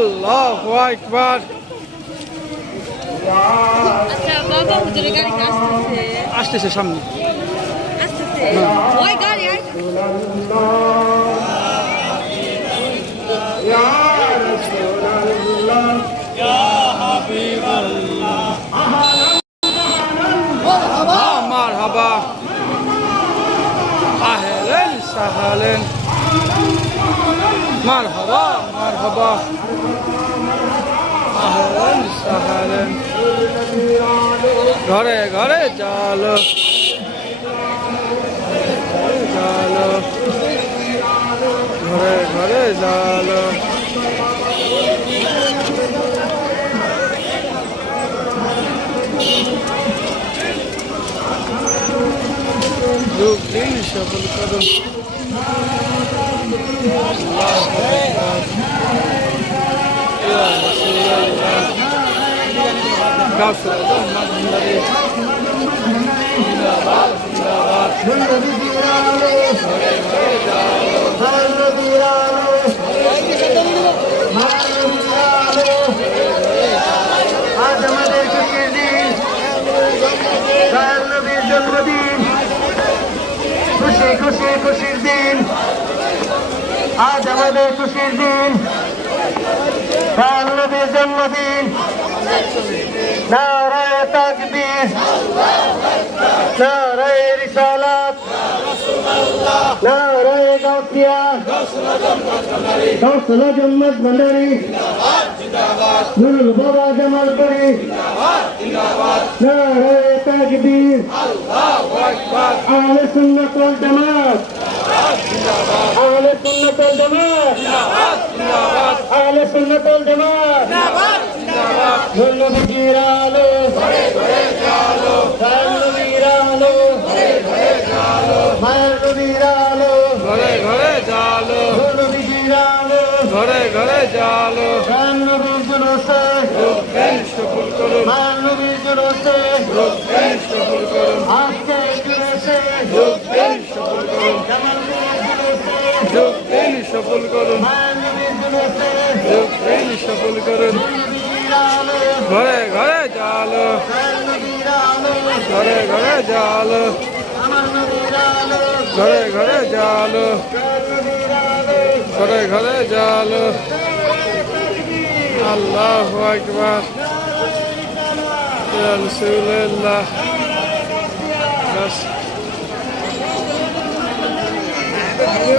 আল্লাহু আকবার। আচ্ছা বাবা হুজুরের গাড়ি আসতেছে আসতেছে সামনে। আসতেছে ওই গাড়ি মারহাবা আহলেন সাহলেন মারহাবা মারহাবা আহলেন সাহলেন ঘরে ঘরে চলো চলো ঘরে ঘরে চলো যুগ দিন সফল করুন আজ আমাদের খুশির দিন, দয়াল নবীর জন্মদিন, খুশি খুশি খুশির দিন, আজ আমাদের খুশির দিন, দয়াল নবীর জন্মদিন। নারায়ে তাকবীর, নারায়ে রিসালাত, নারায়ে গাউসিয়া, গাউসুল আজম ভান্ডারী, নুরুল বাবা জামালপুরী, নারায়ে তাকবীর, আহলে সুন্নাত ওয়াল জামাত, আহলে সুন্নাত ওয়াল জামাত, আহলে সুন্নাত ওয়াল জামাত, নবীর আলো, নবীর আলো, মায়ের নবীর আলো, ঘরে ঘরে জালো নবীর আলো, ঘরে ঘরে জালো নবীর জুলুসে, সফল করুন মায়ের নবীর জুলুসে, সফল করুন আজকে জুলুসে, সফল করুন জামাল নবীর জুলুসে, যোগ দিন সফল করুন মায়ের নবীর জুলুসে, যোগ দিন সফল করুন নবীর আলো, ঘরে ঘরে জালো নবীর আলো, ঘরে ঘরে জালো আমার নবীর আলো, ঘরে ঘরে জালো নবীর আলো, ঘরে ঘরে জালো আল্লাহু আকবার ইয়া রাসূলুল্লাহ বাস